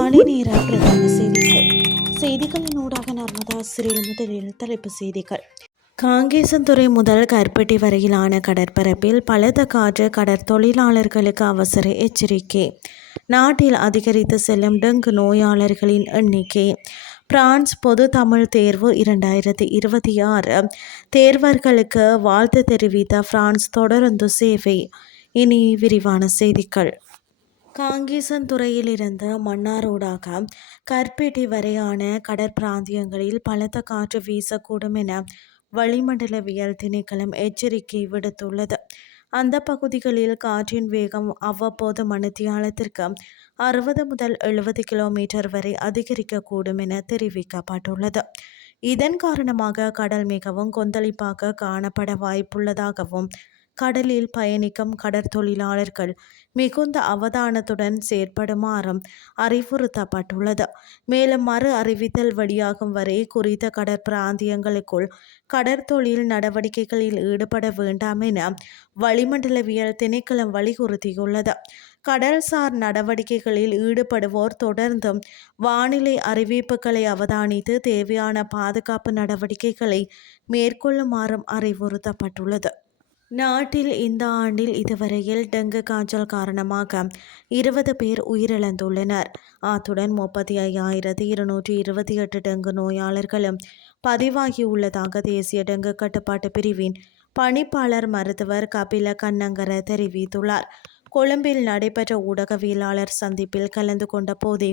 காலை நேர பிரதான செய்திகளின் ஊடாக நர்மதா சிறில் முதலில் தலைப்பு செய்திகள். காங்கேசன்துறை முதல் கற்பட்டி வரையிலான கடற்பரப்பில் பலத்த காற்று கடற்தொழிலாளர்களுக்கு அவசர எச்சரிக்கை. நாட்டில் அதிகரித்து செல்லும் டெங்கு நோயாளர்களின் எண்ணிக்கை. பிரான்ஸ் பொது தமிழ் தேர்வு 2026 தேர்வர்களுக்கு வாழ்த்து தெரிவித்த பிரான்ஸ் தொடருந்து சேவை. இனி விரிவான செய்திகள். காங்கேசன்துறையிலிருந்து மன்னாரோடாக கற்பேட்டி வரையான கடற்பிராந்தியங்களில் பலத்த காற்று வீசக்கூடும் என வளிமண்டலவியல் திணைக்களம் எச்சரிக்கை விடுத்துள்ளது. அந்த பகுதிகளில் காற்றின் வேகம் அவ்வப்போது மணித்தியாலத்திற்கு 60 முதல் 70 கிலோமீட்டர் வரை அதிகரிக்கக்கூடும் என தெரிவிக்கப்பட்டுள்ளது. இதன் காரணமாக கடல் மிகவும் கொந்தளிப்பாக காணப்பட வாய்ப்புள்ளதாகவும் கடலில் பயணிக்கும் கடற்தொழிலாளர்கள் மிகுந்த அவதானத்துடன் செயற்படுமாறும் அறிவுறுத்தப்பட்டுள்ளது. மேலும் மறு அறிவித்தல் வெளியாகும் வரை குறித்த கடற்பிராந்தியங்களுக்குள் கடற்தொழில் நடவடிக்கைகளில் ஈடுபட வேண்டாம் என வளிமண்டலவியல் திணைக்களம் வலியுறுத்தியுள்ளது. கடல்சார் நடவடிக்கைகளில் ஈடுபடுவோர் தொடர்ந்தும் வானிலை அறிவிப்புகளை அவதானித்து தேவையான பாதுகாப்பு நடவடிக்கைகளை மேற்கொள்ளுமாறும் அறிவுறுத்தப்பட்டுள்ளது. நாட்டில் இந்த ஆண்டில் இதுவரையில் டெங்கு காய்ச்சல் காரணமாக 20 பேர் உயிரிழந்துள்ளனர். அத்துடன் 35,228 டெங்கு நோயாளர்களும் பதிவாகியுள்ளதாக தேசிய டெங்கு கட்டுப்பாட்டு பிரிவின் பணிப்பாளர் மருத்துவர் கபில கண்ணங்கர தெரிவித்துள்ளார். கொழும்பில் நடைபெற்ற ஊடகவியலாளர் சந்திப்பில் கலந்து கொண்ட போதே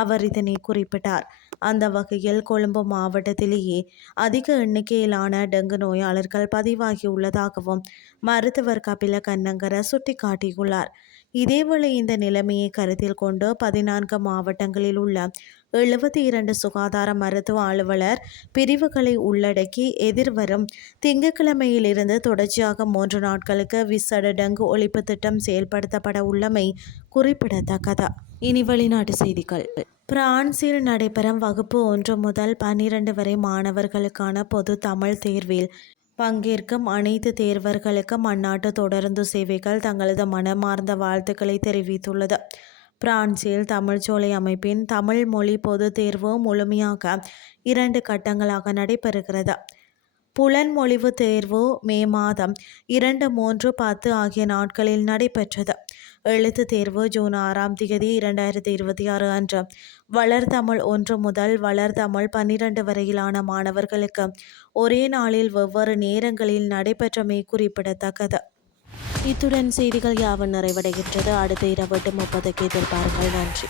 அவர் இதனை குறிப்பிட்டார். அந்த வகையில் கொழும்பு மாவட்டத்திலேயே அதிக எண்ணிக்கையிலான டெங்கு நோயாளர்கள் பதிவாகியுள்ளதாகவும் மருத்துவர் கபில கண்ணங்கர சுட்டிக்காட்டியுள்ளார். இதேவேளை இந்த நிலைமையை கருத்தில் கொண்டு 14 மாவட்டங்களில் உள்ள 72 சுகாதார மருத்துவ அலுவலர் பிரிவுகளை உள்ளடக்கி எதிர்வரும் திங்கட்கிழமையிலிருந்து தொடர்ச்சியாக 3 நாட்களுக்கு விசேட டெங்கு ஒழிப்பு திட்டம் செயல்படுத்தப்பட உள்ளமை குறிப்பிடத்தக்கது. இனி வெளிநாட்டு செய்திகள். பிரான்சில் நடைபெறும் வகுப்பு 1 முதல் 12 வரை மாணவர்களுக்கான பொது தமிழ் தேர்வில் பங்கேற்கும் அனைத்து தேர்வர்களுக்கும் அந்நாட்டு தொடருந்து சேவைகள் தங்களது மனமார்ந்த வாழ்த்துக்களை தெரிவித்துள்ளது. பிரான்சில் தமிழ்ச்சோலை அமைப்பின் தமிழ் மொழி பொது தேர்வு முழுமையாக 2 கட்டங்களாக நடைபெறுகிறது. புலன்மொழிவு தேர்வு மே மாதம் 2, 3, 10 ஆகிய நாட்களில் நடைபெற்றது. எழுத்து தேர்வு ஜூன் 6 2026 அன்று வளர்தமிழ் 1 முதல் வளர்தமிழ் 12 வரையிலான மாணவர்களுக்கு ஒரே நாளில் வெவ்வேறு நேரங்களில் நடைபெற்றமை குறிப்பிடத்தக்கது. இத்துடன் செய்திகள் யாவும் நிறைவடைகின்றது. அடுத்த இரவு 8:30 எதிர்பாருங்கள். நன்றி.